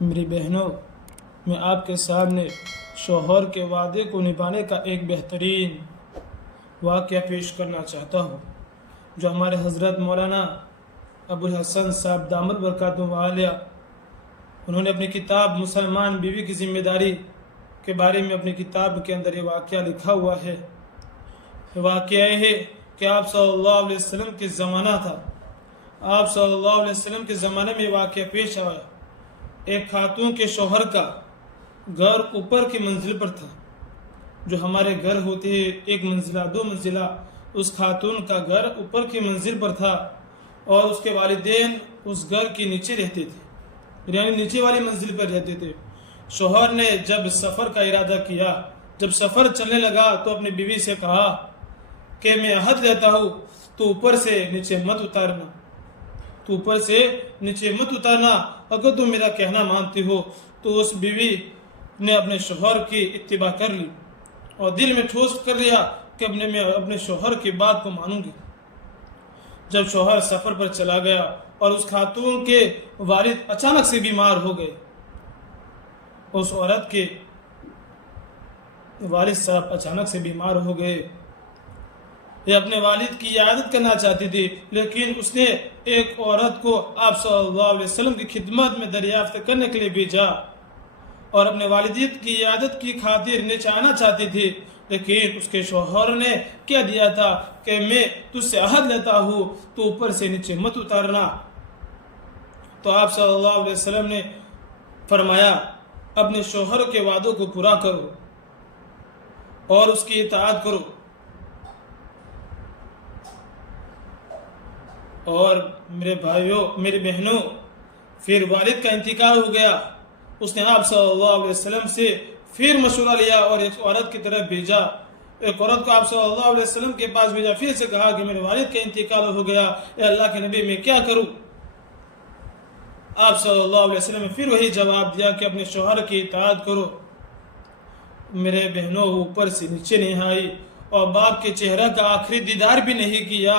میری بہنوں، میں آپ کے سامنے شوہر کے وعدے کو نبھانے کا ایک بہترین واقعہ پیش کرنا چاہتا ہوں، جو ہمارے حضرت مولانا ابو الحسن صاحب دامت برکاتہ عالیہ انہوں نے اپنی کتاب مسلمان بیوی کی ذمہ داری کے بارے میں اپنی کتاب کے اندر یہ واقعہ لکھا ہوا ہے۔ واقعہ یہ ہے کہ آپ صلی اللہ علیہ وسلم کے زمانہ تھا۔ آپ صلی اللہ علیہ وسلم کے زمانے میں یہ واقعہ پیش آیا۔ ایک خاتون کے شوہر کا گھر اوپر کی منزل پر تھا، جو ہمارے گھر ہوتے ہیں ایک منزلہ دو منزلہ، اس خاتون کا گھر اوپر کی منزل پر تھا اور اس کے والدین اس گھر کے نیچے رہتے تھے، یعنی نیچے والی منزل پر رہتے تھے۔ شوہر نے جب سفر کا ارادہ کیا، جب سفر چلنے لگا تو اپنی بیوی سے کہا کہ میں عہد لیتا ہوں تو اوپر سے نیچے مت اتارنا، تو اوپر سے نیچے مت اتارنا، اگر تم میرا کہنا مانتی ہو۔ تو اس بیوی نے اپنے شوہر کی اتباع کر لی اور دل میں ٹھوس کر لیا کہ میں اپنے شوہر کی بات کو مانوں گی۔ جب شوہر سفر پر چلا گیا اور اس خاتون کے والد اچانک سے بیمار ہو گئے، اس عورت کے والد صاحب اچانک سے بیمار ہو گئے۔ یہ اپنے والد کی عیادت کرنا چاہتی تھی، لیکن اس نے ایک عورت کو آپ صلی اللہ علیہ وسلم کی خدمت میں دریافت کرنے کے لیے بھیجا اور اپنے والدیت کی عیادت کی خاطر نیچے آنا چاہتی تھی، لیکن اس کے شوہر نے کیا دیا تھا کہ میں تجھ سے عہد لیتا ہوں تو اوپر سے نیچے مت اتارنا۔ تو آپ صلی اللہ علیہ وسلم نے فرمایا اپنے شوہر کے وعدوں کو پورا کرو اور اس کی اطاعت کرو۔ اور میرے بھائیوں، میری بہنوں، پھر والد کا انتقال ہو گیا۔ اس نے آپ صلی اللہ علیہ وسلم سے پھر مشورہ لیا اور ایک عورت کی طرف بھیجا، ایک عورت کو آپ صلی اللہ علیہ وسلم کے پاس بھیجا، پھر سے کہا کہ میرے والد کا انتقال ہو گیا، اے اللہ کے نبی میں کیا کروں؟ آپ صلی اللہ علیہ وسلم نے پھر وہی جواب دیا کہ اپنے شوہر کی اطاعت کرو۔ میرے بہنوں، اوپر سے نیچے نہیں آئی اور باپ کے چہرہ کا آخری دیدار بھی نہیں کیا۔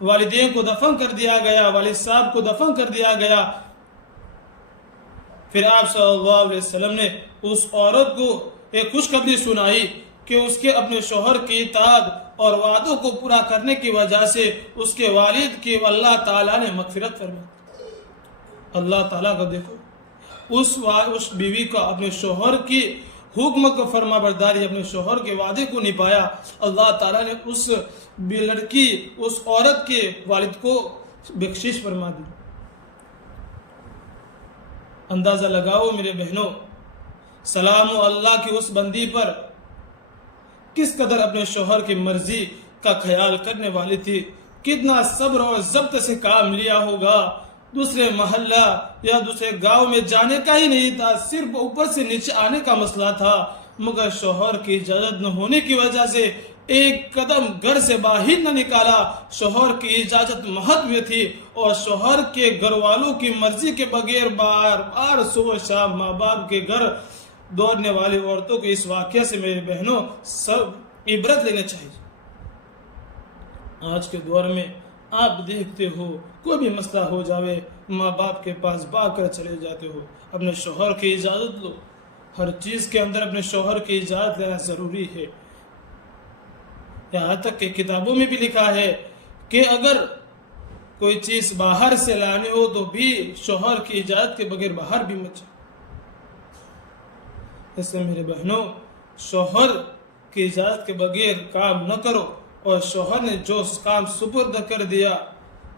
والدین کو دفن کر دیا گیا، والد صاحب کو دفن کر دیا گیا۔ پھر آپ صلی اللہ علیہ وسلم نے اس عورت کو ایک خوشخبری سنائی کہ اس کے اپنے شوہر کی اطاعت اور وعدوں کو پورا کرنے کی وجہ سے اس کے والد کی اللہ تعالیٰ نے مغفرت فرمائی۔ اللہ تعالیٰ کو دیکھو، اس بیوی کو اپنے شوہر کی حکم کو فرما برداری، اپنے شوہر کے وعدے کو نبھایا۔ اللہ تعالیٰ نے اس لڑکی، اس عورت کے والد کو بخشش فرما دی۔ اندازہ لگاؤ میرے بہنوں، سلام اللہ کی اس بندی پر کس قدر اپنے شوہر کی مرضی کا خیال کرنے والی تھی، کتنا صبر اور ضبط سے کام لیا ہوگا۔ دوسرے محلہ یا دوسرے گاؤں میں جانے کا ہی نہیں تھا، صرف اوپر سے نیچے آنے کا مسئلہ تھا، مگر شوہر کی اجازت نہ ہونے کی وجہ سے ایک قدم گھر سے باہر نہ نکالا۔ شوہر کی اجازت محض میں تھی اور شوہر کے گھر والوں کی مرضی کے بغیر بار بار صبح شام ماں باپ کے گھر دوڑنے والی عورتوں کے اس واقعے سے میرے بہنوں سب عبرت لینا چاہیے۔ آج کے دور میں آپ دیکھتے ہو کوئی بھی مسئلہ ہو جاوے، ماں باپ کے پاس بھاگ کر چلے جاتے ہو، اپنے شوہر کی اجازت لو۔ ہر چیز کے اندر اپنے شوہر کی اجازت لینا ضروری ہے۔ یہاں تک کہ کتابوں میں بھی لکھا ہے کہ اگر کوئی چیز باہر سے لانی ہو تو بھی شوہر کی اجازت کے بغیر باہر بھی مت جاؤ۔ اس لیے میرے بہنوں، شوہر کی اجازت کے بغیر کام نہ کرو، اور شوہر نے جو کام سپرد کر دیا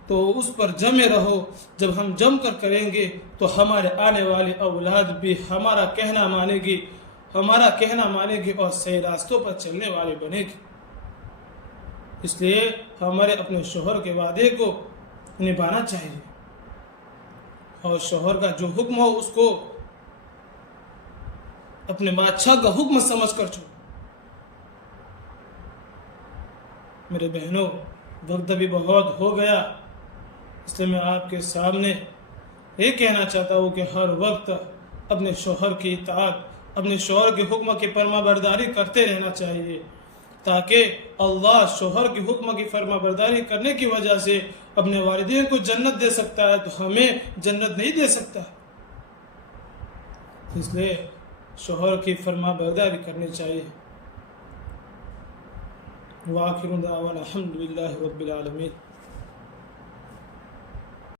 تو اس پر جمے رہو۔ جب ہم جم کر کریں گے تو ہمارے آنے والی اولاد بھی ہمارا کہنا مانے گی، ہمارا کہنا مانے گی اور صحیح راستوں پر چلنے والے بنے گی۔ اس لیے ہمارے اپنے شوہر کے وعدے کو نبھانا چاہیے اور شوہر کا جو حکم ہو اس کو اپنے بادشاہ کا حکم سمجھ کر چھوڑو۔ میرے بہنوں، وقت بھی بہت ہو گیا، اس لیے میں آپ کے سامنے یہ کہنا چاہتا ہوں کہ ہر وقت اپنے شوہر کی اطاعت، اپنے شوہر کے حکم کی فرما برداری کرتے رہنا چاہیے، تاکہ اللہ شوہر کی حکم کی فرما برداری کرنے کی وجہ سے اپنے والدین کو جنت دے سکتا ہے تو ہمیں جنت نہیں دے سکتا۔ اس لیے شوہر کی فرما برداری کرنی چاہیے۔ وآخر دعوانا الحمد للہ رب العالمین۔